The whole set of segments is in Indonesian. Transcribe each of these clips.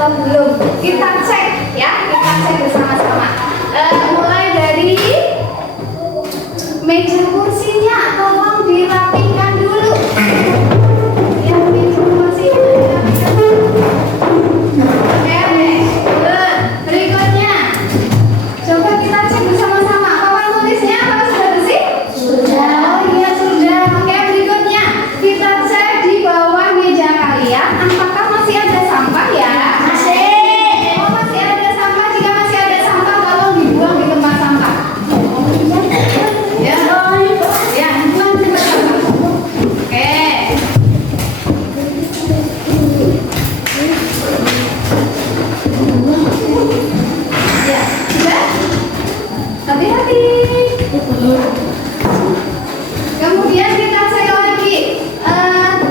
atau belum? Kita cek ya, kita cek bersama-sama. Mulai dari meja kursinya, tolong dirapikan dulu. Ya, meja kursinya dirapikan dulu. Oke, berikutnya coba kita cek bersama-sama. Papan tulisnya apakah sudah bersih? Sudah. Oh iya sudah. Oke, berikutnya kita cek di bawah meja kalian apakah masih ada sampah ya? Masih. Oh masih ada sampah. Jika masih ada sampah tolong dibuang di tempat sampah. Ya, ya buang di tempat sampah. Oke. Ya, sudah. Hati-hati. Kemudian kita cek lagi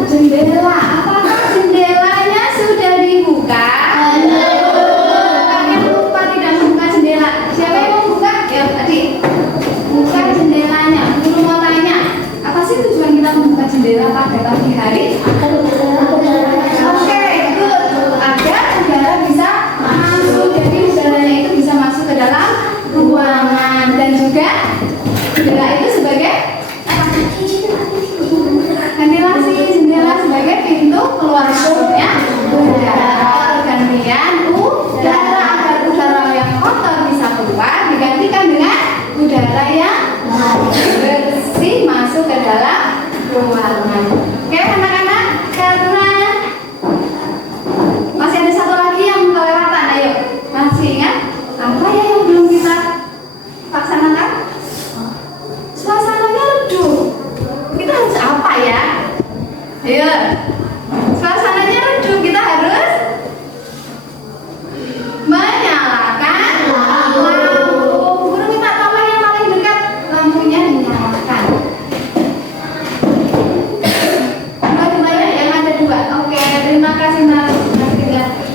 jendela. Apakah jendelanya sudah dibuka? Kalian lupa tidak membuka jendela. Siapa yang mau buka? Ya, adik. Buka jendelanya. Dulu mau tanya, apa sih tujuan kita membuka jendela pada pagi hari? Oke, good. Agar udara bisa masuk. Jadi udaranya itu bisa masuk ke dalam ruangan dan juga jendela itu sebagai ventilasi, jendela sebagai pintu keluar masuknya udara. Pergantian udara agar udara yang kotor bisa keluar digantikan dengan udara yang bersih masuk ke dalam ruangan. Oke anak-anak, karena masih ada satu lagi yang kelewatan. Ayo, masih ingat apa ya yang belum kita laksanakan? Suasananya redup. Kita harus apa ya? Ayo, suasananya redup. Kita harus menyalakan lampu. Guru minta tolong yang paling dekat, lampunya dinyalakan. Dua ya, yang ada dua. Oke, terima kasih Mas.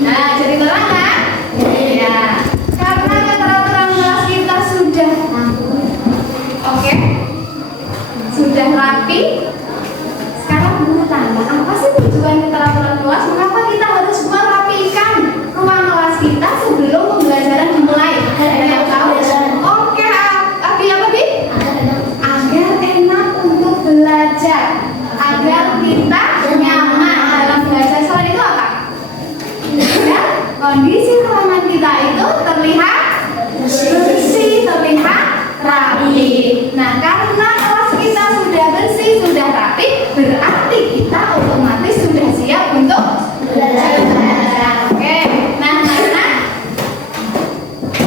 Nah, jadi terang kan? Iya. Karena keteraturan kelas kita sudah oke, sudah rapi. Sekarang guru tanya, apa sih tujuan keteraturan kelas? Mengapa kita harus merapikan ruang kelas kita sebelum pembelajaran dimulai? Ada yang tahu? Oke, Abi apa Bi? Agar enak untuk belajar, agar kita nyaman dalam belajar. Selain itu apa? Ya, kondisi ruangan kita itu terlihat bersih, terlihat rapi. Nah, karena kelas kita sudah bersih, sudah rapi, berarti kita otomatis sudah siap untuk belajar. Oke, nah anak-anak,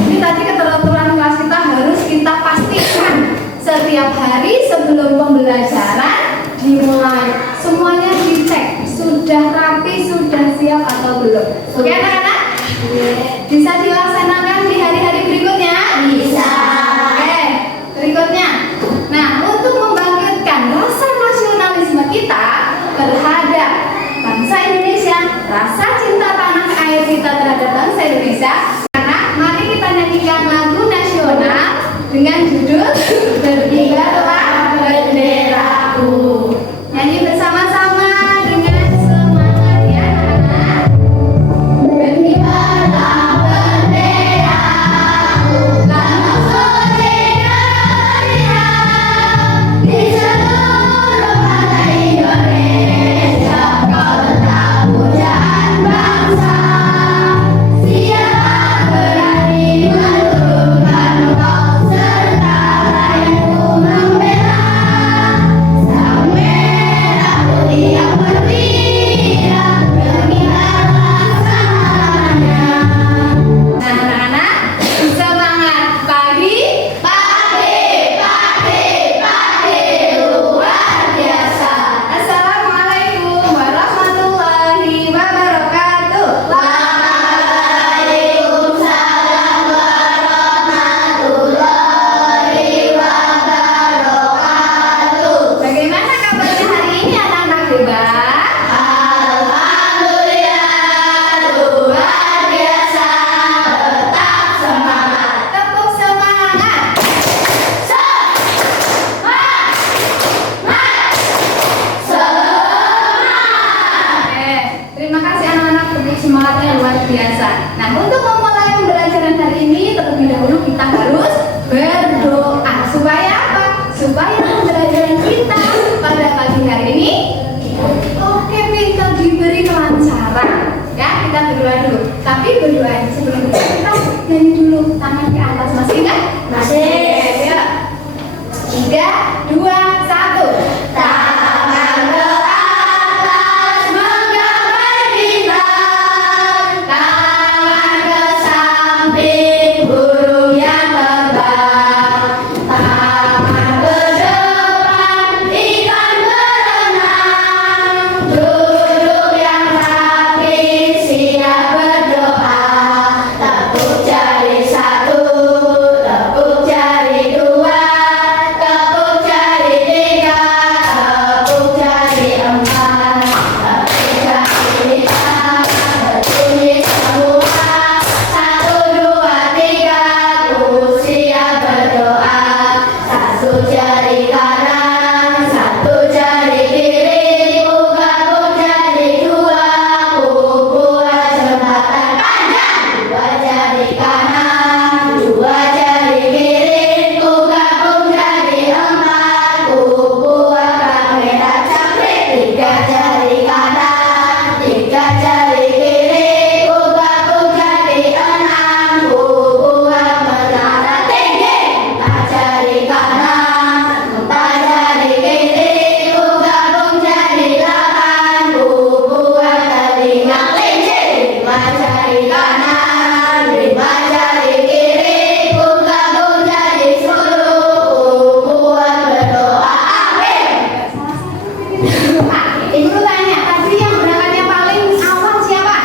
ini tadi keteraturan kelas kita harus kita pastikan setiap hari sebelum pembelajaran dimulai. Semuanya dicek, sudah rapi, sudah siap atau belum. Oke anak-anak, bisa dilaksanakan di hari-hari berikutnya? Bisa. Oke, berikutnya. Nah, untuk membangkitkan rasa nasionalisme kita terhadap bangsa Indonesia, rasa cinta tanah air kita terhadap bangsa Indonesia, karena mari kita nyanyikan lagu nasional dengan judul Berkibarlah Benderaku. Nyanyi bersama-sama dengan semangat ya anak-anak. Berkibarlah benderaku, tanah suci Indonesia, di seluruh tanah Indonesia, kau tetap pujaan bangsa. Siapa berani menurunkan kau serta supaya pembelajaran kita pada pagi hari ini kita diberi kelancaran. Ya, kita berdoa dulu. Tapi berdoa sebelum kita nyanyi dulu, tangan ke atas. Masih ingat? Masih. Ya. 3, 2, 1. Tangan ke atas menggambar bintang, tangan ke samping burung yang terbang, tangan ke depan ikan berenang, duduk yang rapi siap berdoa, tepuk jari 1, tepuk jari 2, tepuk jari 3, tepuk jari 4, tepuk jari 5, berdiri semua, 1, 2, 3, ku siap berdoa, 1 jari kanan, 1 jari kiri, ku gabung jadi 2, ku buat jembatan panjang, 2 jari kanan, 2 jari kiri, ku gabung jadi 4, ku buat kamera cakrik, 3 jari kanan, 3 jari kiri, ku gabung jadi 6, ku buat menara tinggi, 4 jari kanan, 4 jari kiri, ku gabung jadi 8, ku buat telinga kelinci, 5 jari kanan, 5 jari kiri, ku gabung jadi 10, ku buat berdoa amin. Ibu tanya, tadi yang berangkatnya paling awal siapa?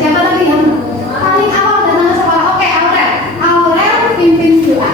Siapa tadi yang paling awal datang ke sekolah? Oke, Aurel. Aurel pimpin doa.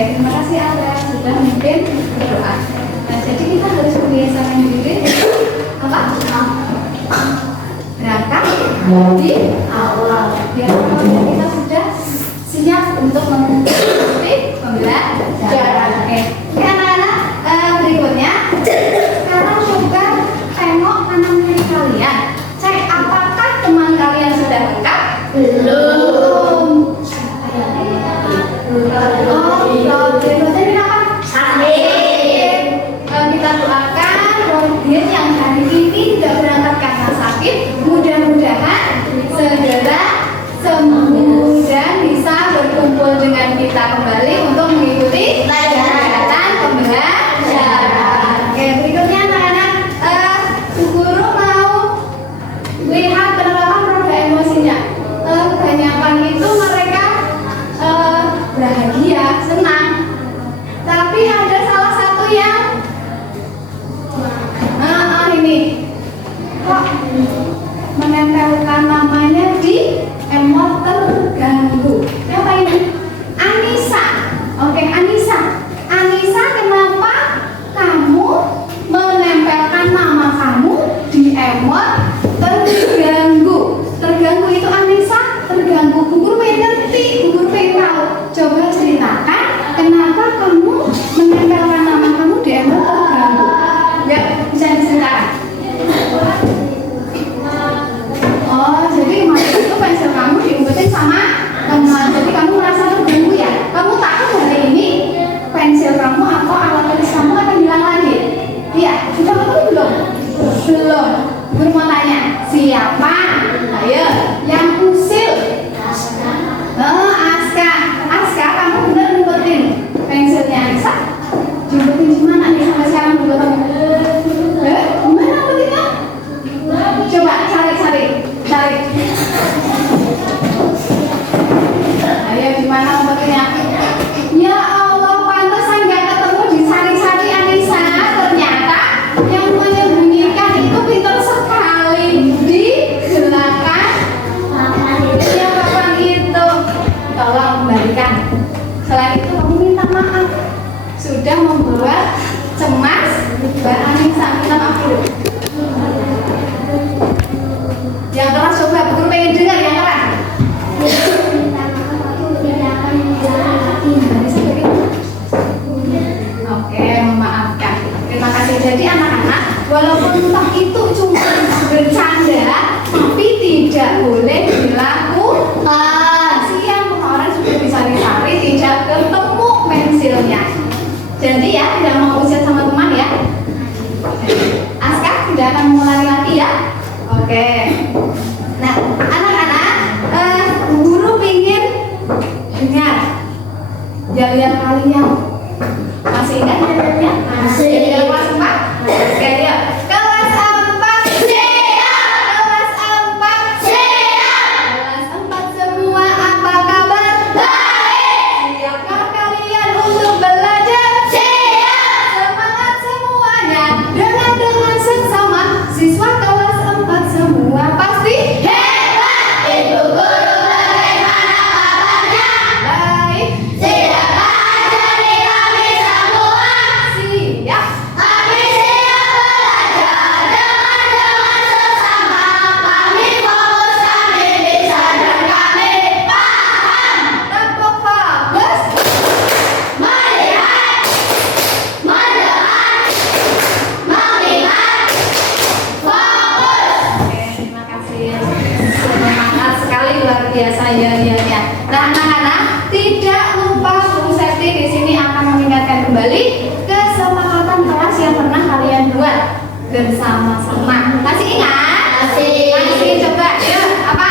Terima kasih Aurel sudah memimpin berdoa. Nah, jadi kita harus membiasakan diri apa? Berangkat di awal. Biar kita sudah siap untuk mengikuti pembelajaran. Oke, anak-anak, berikutnya sekarang coba tengok kanan kiri kalian. Cek apakah teman kalian sudah lengkap? Belum. Berikutnya apa? Amin. Kita doakan Rodin yang hari ini tidak berangkat karena sakit, mudah-mudahan segera sembuh dan bisa berkumpul dengan kita kembali untuk mengikuti kegiatan pembelajaran. Oke, berikutnya anak-anak, Bu Guru mau lihat penerapan roda emosinya. Kebanyakan itu mereka bahagia, senang, tapi ada salah satu yang ini kok menempelkan namanya di emot terganggu. Siapa ini? Anissa. sudah membuat cemas Mbak Anissa. Minta maaf dulu. Yang keras coba, Bu Guru pengen dengar yang keras. Oke, memaafkan. Terima kasih. Jadi anak-anak, walaupun toh itu cuma bercanda, tapi tidak boleh dilakukan. Siang kemarin sudah dicari-cari, tidak ketemu pensilnya. Jadi ya, tidak mau usia sama teman ya. Aska tidak akan mulai lagi ya. Oke. Nah, anak-anak, guru ingin dengar jalan kalian. Masih ingat jalannya? Masih. Kelas 4? Oke, ya. Kelas 4 siap. Kelas 4 siap. Kelas 4 semua apa kabar? Baik. Siapkah kalian untuk belajar? Siap. Semangat semuanya. Dengan seksama siswa kelas 4 semua pasti hebat. Ibu guru bagaimana kabarnya? Baik. Siap. Biasa ya. Nah, anak-anak tidak lupa Bu Septi di sini akan mengingatkan kembali kesepakatan kelas yang pernah kalian buat bersama-sama. Masih ingat? Masih coba ya apa?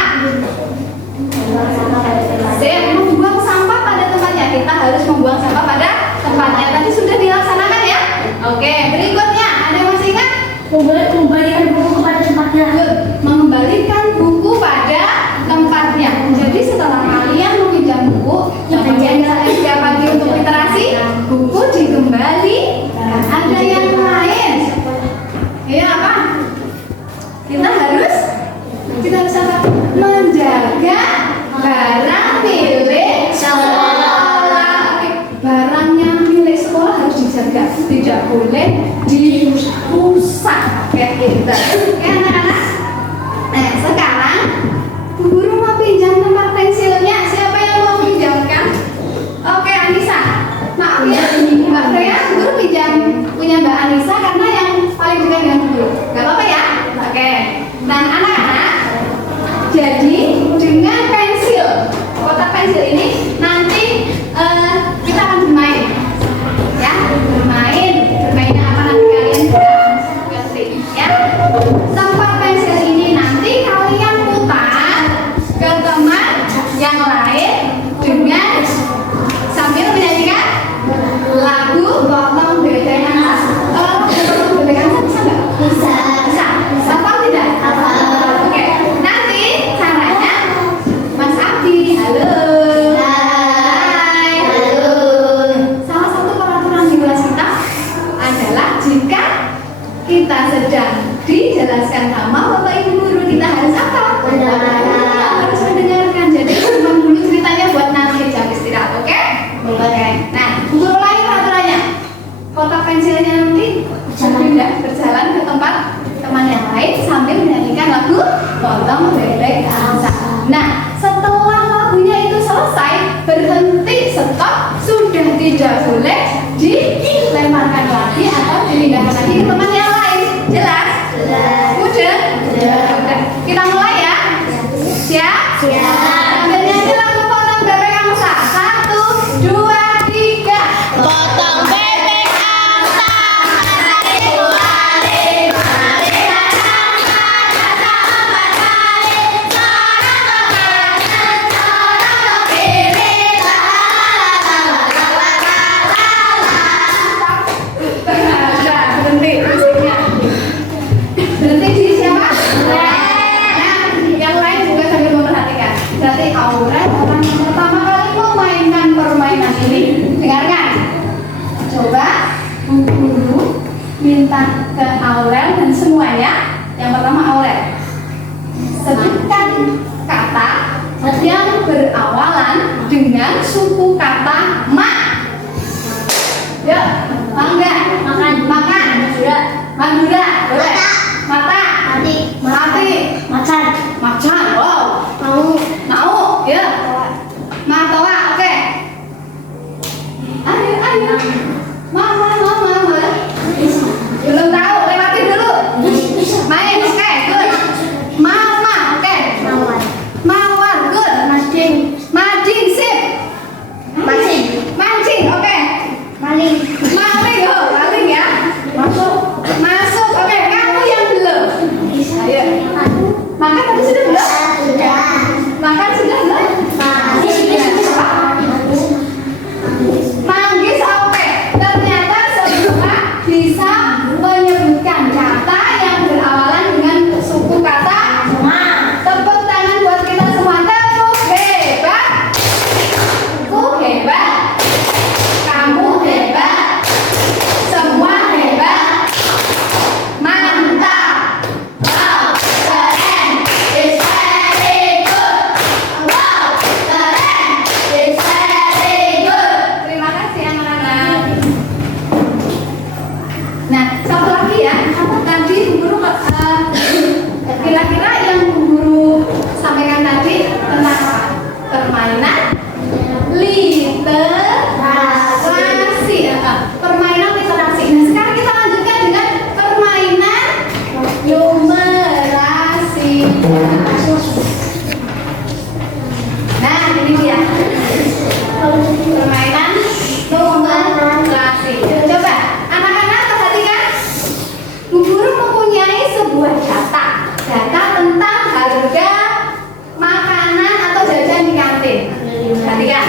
Membuang sampah pada tempatnya. Kita harus membuang sampah pada tempatnya. Tadi sudah dilaksanakan ya? Oke, berikutnya ada yang masih ingat? Mengembalikan buku kepada tempatnya. Mengembalikan buku pada tempatnya. Jadi setelah kalian meminjam buku, kemudian setiap pagi untuk literasi, buku dikembali. Ada yang lain? Ya apa? Kita harus apa? Menjaga barang milik sekolah. Barang yang milik sekolah harus dijaga, tidak boleh dirusak kayak gitu. Oke anak-anak. Nah sekarang Bu Guru mau pinjam tempat pensilnya. Siapa yang mau pinjamkan? Oke Anissa. Maaf ya Mbak Freya, Bu Guru pinjam punya Mbak Anissa karena yang paling dekat dengan Bu Guru. Gak apa-apa ya? Oke. Nah anak-anak, jadi dengan pensil, kotak pensil ini nanti kita akan bermain. Ya, bermainnya apa nanti kalian bisa ngerti ya. Tempat pensil ini nanti kalian putar ke teman yang lain dengan sambil menyanyikan lagu Potong Bebek Angsa. Kalau potong bebek angsa bisa nggak? Bisa. Hafal tidak? Hafal. Oke. Nanti caranya Mas Abdi, halo. Hai. Halo. Salah satu peraturan di kelas kita adalah jika kita sedang dijelaskan sama Bapak Ibu guru, kita harus apa? Harus mendengarkan. Jadi teman dulu ceritanya buat nanti jam istirahat, oke? Oke. Nah, guru lain peraturannya. Kotak pensilnya nanti tidak berjalan ke tempat teman yang lain sambil menyanyikan lagu Potong Bebek Angsa. Nah, setelah lagunya itu selesai, berhenti, stop, sudah tidak boleh dilemparkan lagi atau dipindahkan lagi ke teman yang lain. Jelas? Jelas. Udah. Kita mulai ya. Siap? Siap. Bernyanyi lagu Potong Bebek Angsa. 1, 2, 3. Potong bebek angsa, mari dua kali, mari datang pada empat kali, seorang ke kanan, seorang ke kiri, la la la la la la la. Berhenti musiknya. Berhenti di siapa? Nah, yang lain juga sambil memperhatikan. Berarti Aurel orang yang pertama kali memainkan permainan ini. Dengarkan. Coba Bu Guru minta ke Aurel dan semuanya. Yang pertama Aurel, sebutkan kata yang berawalan dengan suku kata ma. Ya. Maling, oh, maling ya. Masuk. Oke, kamu yang belum. Ayo. Makan tadi sudah belum? Makan sudah belum? Manggis oke. Ternyata semua bisa menyebutkan kata yang berawalan dengan suku kata. Tepuk tangan buat kita semua. Tepuk hebat. Ku hebat. Kamu hebat. Semua hebat. Mantap. Wow, keren. It's very good. Wow, keren. It's very good. Terima kasih anak-anak. Nah, satu lagi ya. Tadi Bu Guru kira-kira yang Bu Guru sampaikan tadi tentang apa? Permainan literasi. Permainan literasi. Nah, sekarang kita lanjutkan dengan permainan numerasi. Nah, ini dia. Permainan numerasi. Coba, anak-anak perhatikan. Bu Guru mempunyai sebuah data tentang harga makanan atau jajan di kantin. Perhatikan.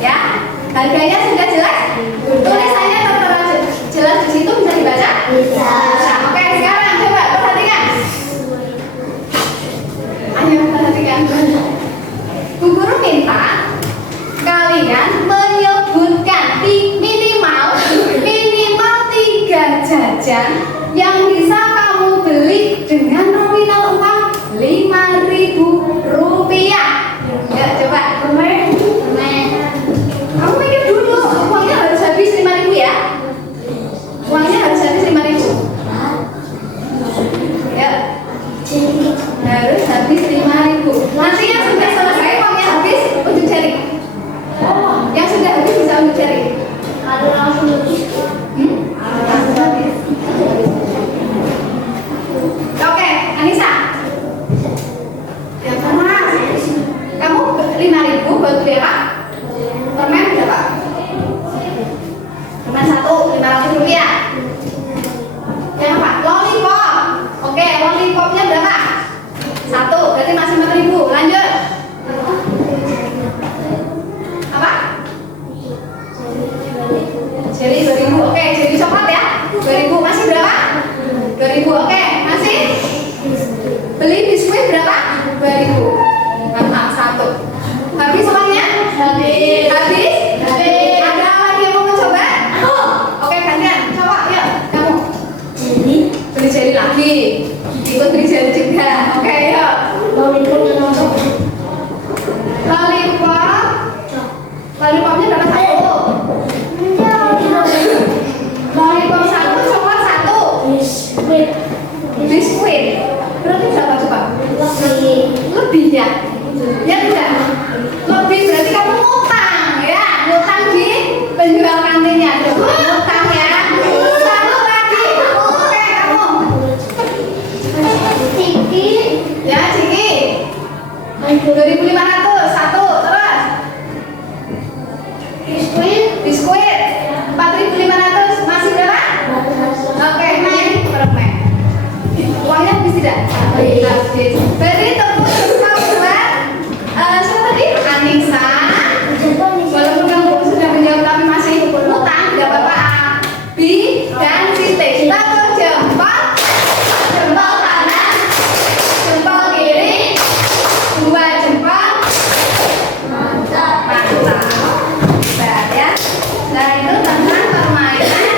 Ya, harganya sudah jelas. Tulisannya tertera jelas di situ, bisa dibaca? Bisa. Oke, sekarang coba perhatikan. Ayo perhatikan. Bu Guru minta kalian menyebutkan minimal 3 jajan yang bisa kamu beli dengan nominal uang Rp5.000. Ya, coba. Kamu mikir dulu, uangnya harus habis 5.000 ya. Uangnya harus habis 5.000. Ya. Harus habis 5.000. Nanti yang sudah selesai uangnya habis, unjuk jari. Yang sudah habis bisa unjuk jari. Langsung habis. Oke, Anissa. Yang pernah kamu 5.000 buat beli apa? Permen berapa? Permen 1, Rp500. Yang apa? Lollipop. Oke, lollipopnya berapa? 1, berarti masih 4.000. Lanjut. Apa? Jadi 2.000. Oke, jadi coklat ya. 2.000 masih berapa? 2.000. Oke, masih. Beli biskuit berapa? 2.000. Nah, 1. Habis uangnya? Habis. Ada lagi yang mau mencoba? Oke, gantian. Coba, yuk, kamu. Beli jeli lagi. Ikut beli jeli juga. Oke, yuk. Lollipopnya berapa? 1. Lollipop 1, coklat 1. Biskuit. Berarti berapa coba? Lebih ya? Ya tidak? Lebih berarti kamu ngutang ya? Ngutang di penjual kantinnya. Ngutang ya? Satu lagi. Oke, kamu. Ciki. Ya, Ciki. 2.500. 1. Terus. Biskuit. 4.500. Masih berapa? Oke, main permen. Uangnya habis tidak? Habis. Berarti tepuk tangan buat siapa tadi? Anissa. Walaupun kamu sudah menjawab tapi masih utang, tidak apa-apa. B dan Siti. Tepuk jempol. Jempol kanan. Jempol kiri. 2 jempol. Mantap. Hebat ya. Nah, itu tentang permainan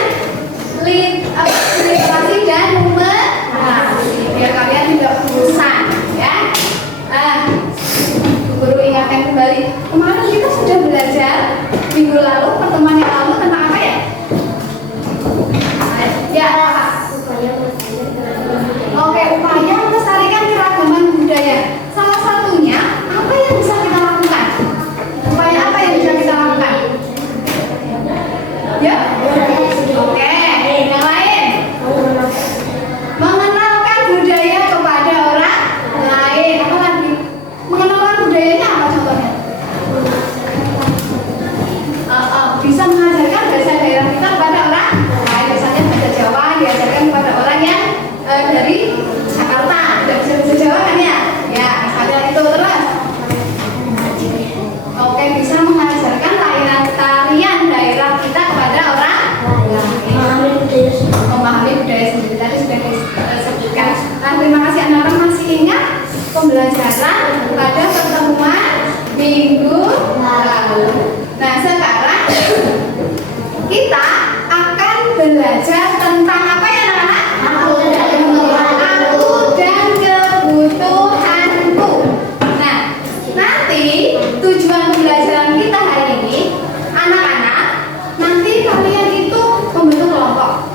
literasi dan numerasi. Biar kalian tidak bosan ya. Guru ingatkan kembali. Kemarin kita sudah belajar minggu lalu, pertemuan yang lalu tentang apa ya? Ya, apa? Oke, upaya melestarikan keragaman budaya. Salah satunya apa yang bisa kita lakukan? Upaya apa yang bisa kita lakukan? Ya? Oke, yang lain. Mengenalkan budaya kepada orang lain. Apa lagi? Mengenalkan budayanya apa contohnya? Bisa mengajarkan pembelajaran pada pertemuan minggu lalu. Nah, sekarang kita akan belajar tentang apa ya anak-anak? Aku dan kebutuhanku. Nah, nanti tujuan pembelajaran kita hari ini, anak-anak, nanti kalian itu membentuk kelompok.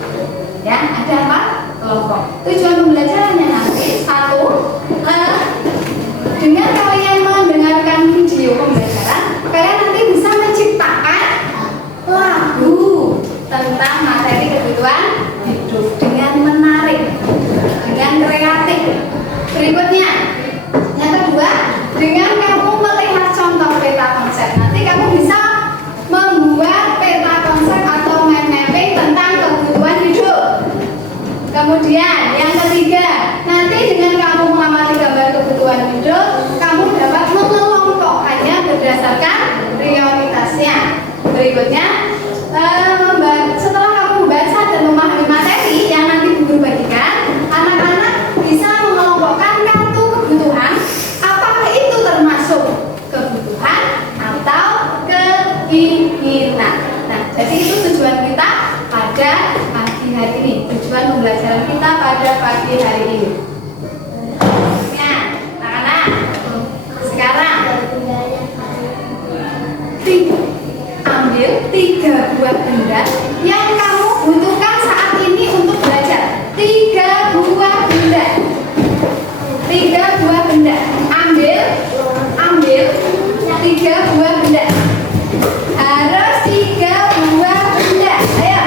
Ya, ada apa? Kelompok. Tujuan pembelajarannya nanti satu, dengan kalian mendengarkan video pembelajaran, kalian nanti bisa menciptakan lagu tentang materi kebutuhan hidup dengan menarik, dengan kreatif. Berikutnya, yang kedua, dengan kamu melihat contoh peta konsep, nanti kamu bisa membuat peta konsep atau mind mapping tentang kebutuhan hidup. Kemudian, yang ketiga, nanti dengan kamu mengamati gambar kebutuhan hidup, kamu dapat mengelompokkannya berdasarkan prioritasnya. Berikutnya, setelah kamu membaca dan memahami materi yang nanti guru bagikan, anak-anak bisa mengelompokkan kartu kebutuhan. Apakah itu termasuk kebutuhan atau keinginan? Nah, jadi itu tujuan kita pada pagi hari ini. Tujuan pembelajaran kita pada pagi hari ini. Nah, anak-anak, sekarang ambil 3 buah benda yang kamu butuhkan saat ini untuk belajar. 3 buah benda. 3 buah benda. Ambil 3 buah benda. Harus 3 buah benda. Ayo.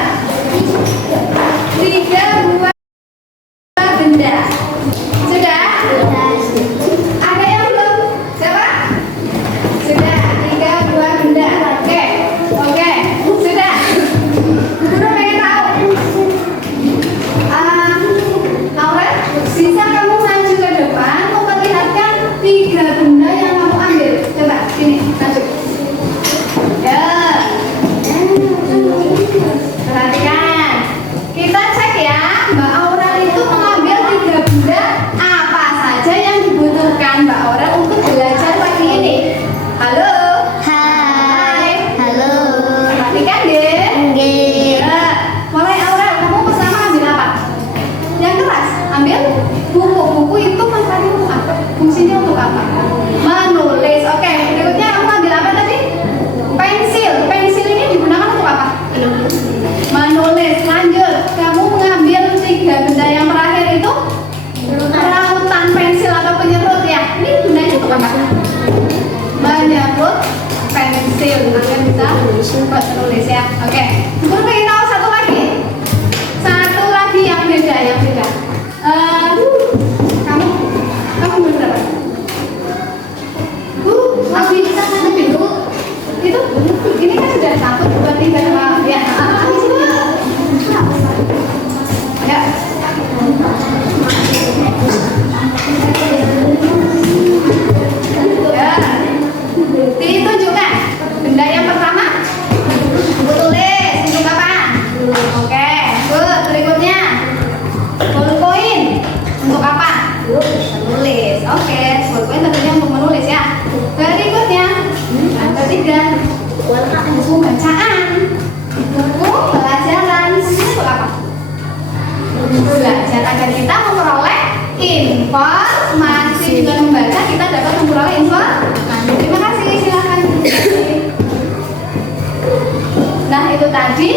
3 buah benda. Sudah? Ada yang belum? Siapa? Sudah, 3 buah benda. Oke, sudah. Guru pengen tahu. Aurel, bisa kamu maju ke depan memperlihatkan 3 benda yang kamu ambil. Coba, sini, maju. Ya. Perhatikan. Kita cek ya, Mbak Aurel itu mengambil 3 benda apa saja yang dibutuhkan Mbak Aurel untuk belajar pagi ini. Halo. Hai. Halo. Perhatikan deh. Nggih. Ya. Mulai Aurel, kamu pertama ambil apa? Yang keras, ambil buku. Buku itu materi untuk apa? Fungsinya untuk apa? Menulis. Oke, berikutnya kamu ambil apa tadi? Pensil. Pensil ini digunakan untuk apa? Menulis. Lanjut, kamu mengambil 3 benda yang terakhir itu rautan pensil atau penyerut ya. Ini gunanya untuk apa? Menyerut pensil. Kalian bisa buat menulis ya. Oke. Guru pengen tahu satu lagi. Satu lagi yang beda, kamu ambil berapa? Ambil dulu. Itu, ini kan sudah 1, 2, 3, 5. Ya. Ambil sini. Ya. Ya. Ditunjukkan. Benda yang pertama, tulis. Untuk apa? Oke. Good. Berikutnya, ballpoint. Untuk apa? Menulis. Oke. Ballpoint tentunya untuk menulis ya. Berikutnya, yang ketiga, buku bacaan. Buku pelajaran. Ini untuk apa? Belajar agar kita memperoleh informasi. Dengan membaca kita dapat memperoleh informasi. Terima kasih, silakan. Nah, itu tadi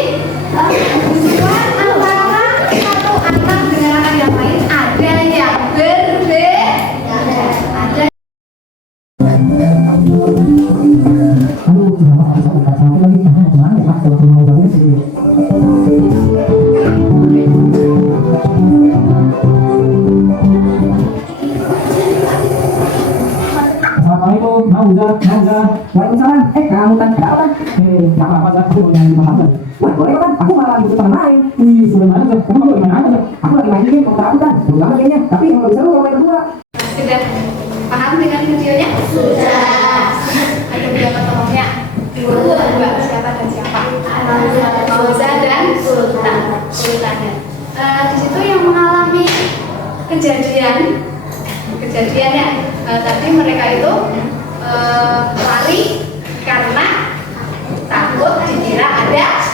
tujuan antara satu anak dengan anak yang lain ada yang berbeda. Ada Assalamualaikum, Waalaikumsalam. Kamu kan kenapa? Nggak apa-apa, aku mau nyanyi bahasa. Wah, boleh kan? Aku malah butuh teman lain. Sudah mana tuh? Kamu mau gimana aja? Aku lagi main game, komputer aku kan. Belum lama kayaknya, tapi kalau bisa lu kalau main berdua. sudah paham dengan videonya? Sudah. Ada berapa tokohnya? 2. Siapa dan siapa? Fauza dan Sultan. Di situ yang mengalami kejadian ya Tadi mereka itu lari karena takut dikira ada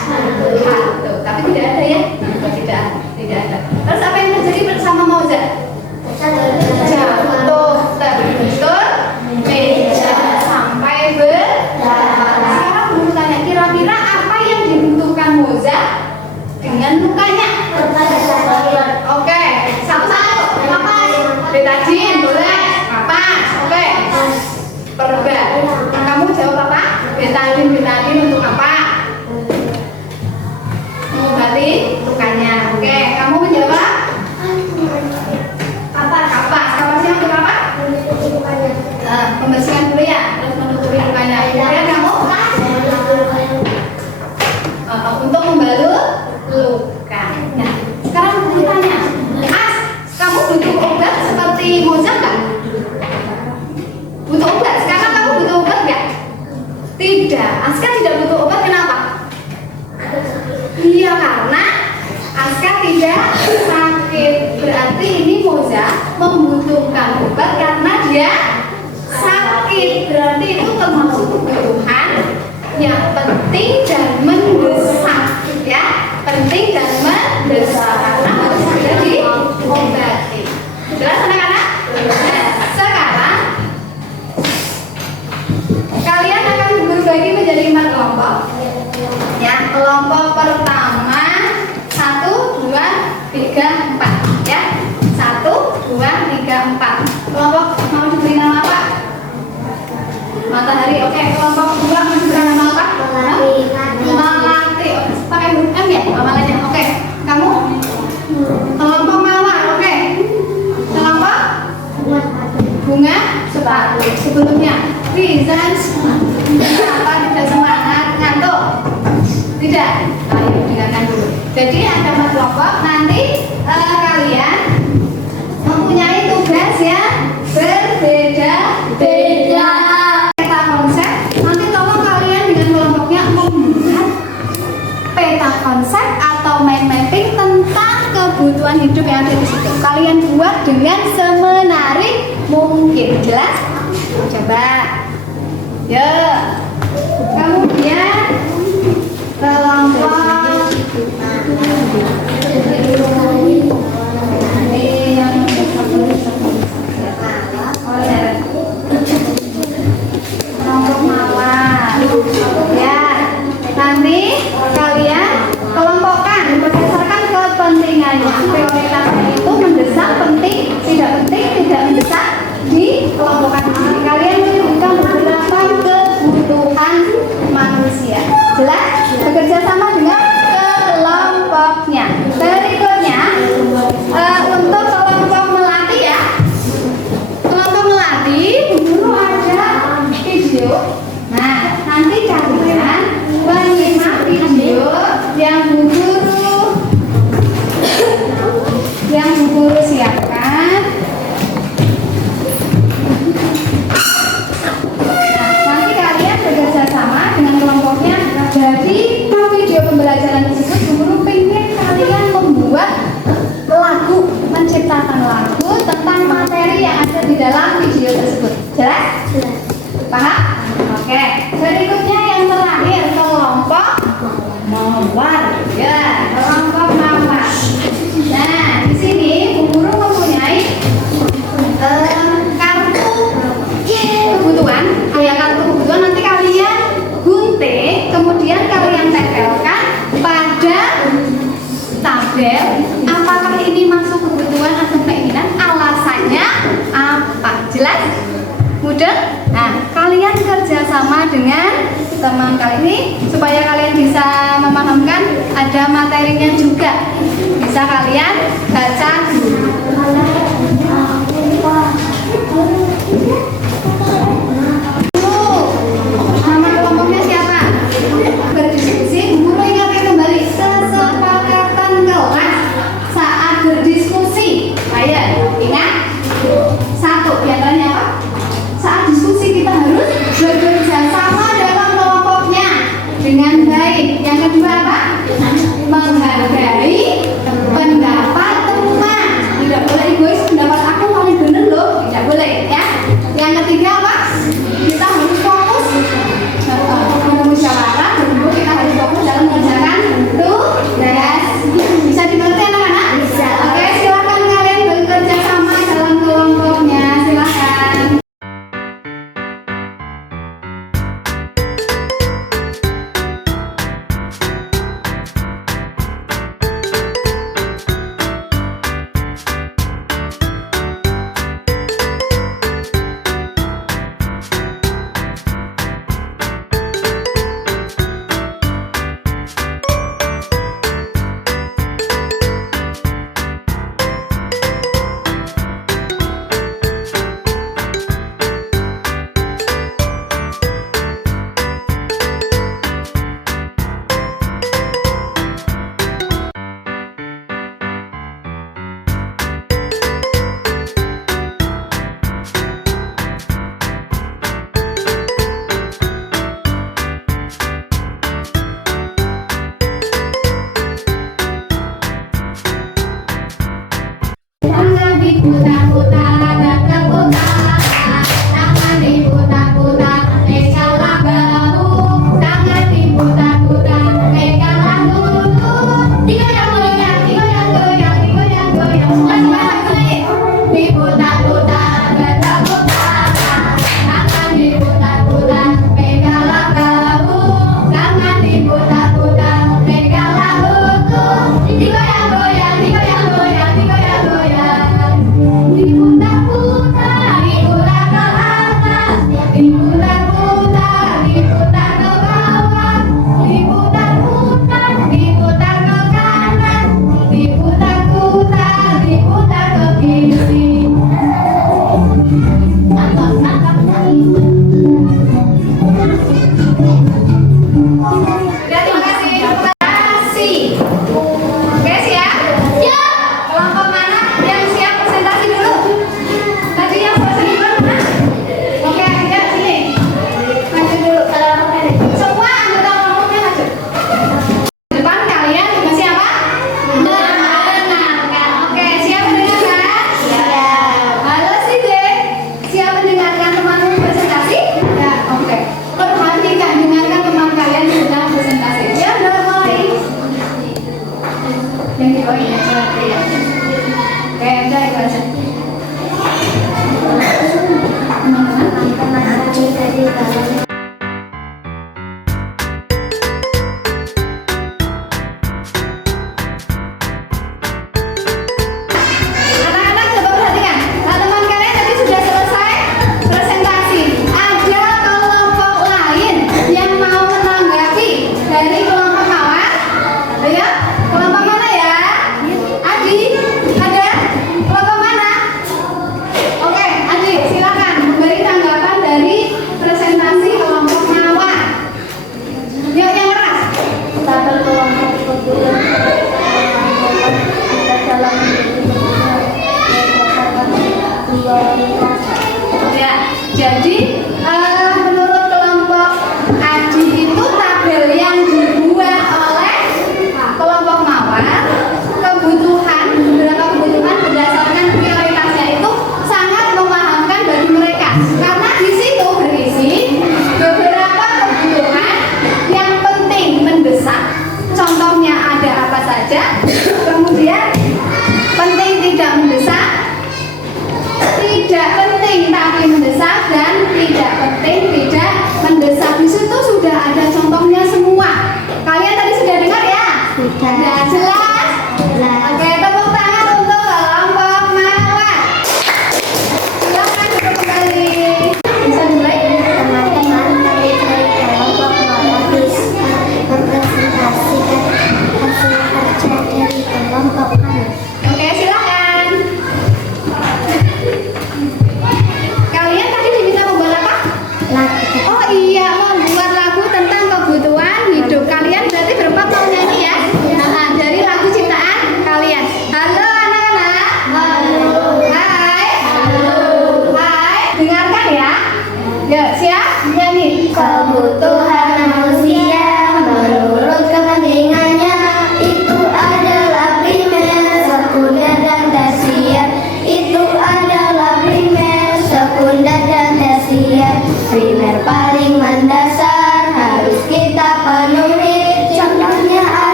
hantu, tapi tidak ada ya, tidak ada. Terus apa yang terjadi bersama Moza? Jatuh terbentur meja sampai berdarah. Sekarang guru tanya, kira-kira apa yang dibutuhkan Moza dengan lukanya? Oke, satu-satu. Kapas, betadin boleh. Kapas, oke. Perban. Kamu jawab apa? Betadin untuk apa? Berarti lukanya. Oke, kamu menjawab? Kapasnya untuk apa? Pembersihan dulu ya, terus menutupi lukanya. Kemudian kamu? Untuk membalut luka. Nah, sekarang aku tanya, kamu butuh obat seperti Moza nggak? Butuh obat? Sekarang kamu butuh obat nggak? Tidak. Aska tidak butuh obat, kenapa? Iya, karena Aska tidak sakit. Berarti ini Moza membutuhkan obat karena dia sakit. Berarti itu termasuk kebutuhan yang penting dan mendesak, ya, penting dan mendesak karena harus segera diobati. Jelas anak-anak? Nah, sekarang kalian akan berbagi menjadi 5 kelompok. Ya, kelompok pertama 1, 2, 3, 4. Ya, 1, 2, 3, 4. Kelompok mau diberi nama apa? Matahari. Oke, kelompok kedua mau diberi nama apa? Melati. Pakai huruf M ya amalannya. Oke, kamu? Kelompok mawar. Oke. Kelompok bunga sepatu. Sebelumnya Rizan apa tidak semangat ngantuk? Tidak. Ayo dengarkan dulu. Jadi ada 4 kelompok. Nanti kalian mempunyai tugas yang berbeda-beda. Peta konsep. Nanti tolong kalian dengan kelompoknya membuat peta konsep atau mind mapping tentang kebutuhan hidup yang ada di situ. Kalian buat dengan semenarik mungkin. Jelas? Coba. Yuk. Kemudian kelompok kelompok mawar. Ya, nanti kalian kelompokkan berdasarkan kepentingannya. Prioritasnya itu mendesak, penting, tidak mendesak. Di kelompokkan ini kalian menyebutkan beberapa kebutuhan manusia. Jelas? Bekerja sama dengan kelompoknya. Berikutnya untuk kelompok melati ya. Kelompok melati dulu ada video. Nah, nanti kalian menyimak video yang Bu Guru siapkan. Nanti kalian bekerja sama dengan kelompoknya. Jadi video pembelajaran tersebut Bu Guru pengen kalian membuat lagu, menciptakan lagu tentang materi yang ada di dalam video tersebut. Jelas? Paham? Oke. Berikutnya yang terakhir kelompok mawar. Ya, kelompok mawar. Nah, di sini Bu Guru mempunyai kartu kebutuhan. Kartu kebutuhan nanti kalian gunting, kemudian kalian tempelkan pada tabel. Apakah ini masuk kebutuhan atau keinginan? Alasannya apa? Jelas? Mudah? Nah, kalian kerjasama dengan teman kali ini supaya kalian bisa memahamkan, ada materinya juga. Bisa kalian baca dulu. Nama kelompoknya siapa? Berdiskusi. Guru ingatkan kembali kesepakatan kelas saat berdiskusi. Ayo, ingat. 1, diantaranya apa? Saat diskusi kita harus bekerja sama dalam kelompoknya dengan baik. Yang kedua apa? Menghargai pendapat teman. Tidak boleh Ya, jadi menurut kelompok Aji itu tabel yang dibuat oleh kelompok Mawar, beberapa kebutuhan berdasarkan prioritasnya itu sangat memahamkan bagi mereka, karena di situ berisi beberapa kebutuhan yang penting mendesak. Contohnya ada apa saja, kemudian penting tidak mendesak, tidak penting tapi mendesak, dan tidak penting tidak mendesak. Di situ sudah ada contohnya semua. Kalian tadi sudah dengar ya? Sudah jelas? Oke, tepuk tangan untuk kelompok Mawar. Silakan duduk kembali. Bisa dimulai? Teman-teman, tadi dari kelompok Mawar bisa mempresentasikan hasil kerja dari kelompok kami. Oke, silakan. Kalian tadi diminta membuat apa? Lagu Oh iya, membuat lagu tentang kebutuhan hidup. Kalian berarti berempat mau nyanyi ya? Nah, dari lagu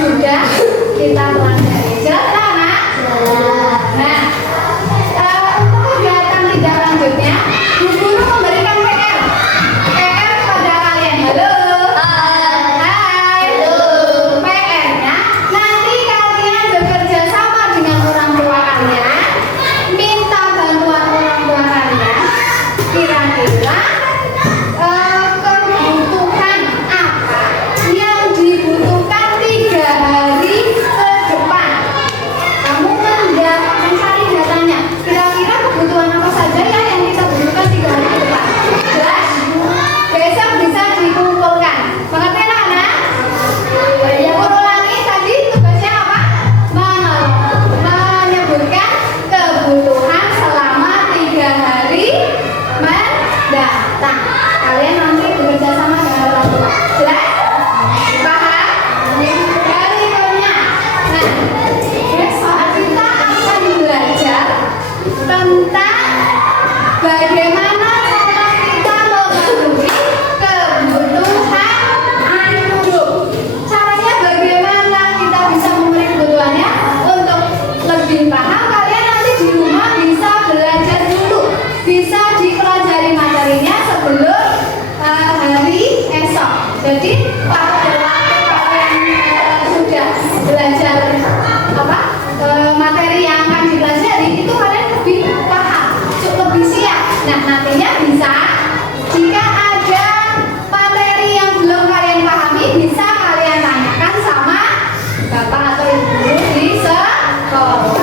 sudah kita pelajari. Jelas kan, Nak? Nah, untuk kegiatan tidak lanjutnya, Bu Guru memberikan PR. PR kepada kalian. Halo. Hai. PR-nya nanti kalian bekerja sama dengan orang tua kalian, minta bantuan orang tua kalian. Kira-kira kebutuhan apa yang dibutuhkan 3 hari ke depan? Kamu mencari datanya. Kira-kira kebutuhan apa saja ya yang kita butuhkan 3 hari ke depan? Jelas? Besok bisa dikumpulkan. Mengerti anak-anak? Ya, ulangi tadi tugasnya apa? Menyebutkan kebutuhan selama 3 hari mendatang. Kalian nanti bekerja sama dengan orang tua. Jelas? Paham? Berikutnya. Nah, besok kita akan belajar tentang bagaimana cara kita memenuhi kebutuhan hidup. Caranya bagaimana kita bisa memenuhi kebutuhannya? Untuk lebih paham, kalian nanti di rumah bisa belajar dulu, bisa dipelajari materinya sebelum hari esok. Jadi pada waktu kalian sudah belajar materi yang akan dipelajari, itu kalian lebih paham, lebih siap. Nah, nantinya bisa jika ada materi yang belum kalian pahami, bisa kalian tanyakan sama bapak atau ibu guru di sekolah.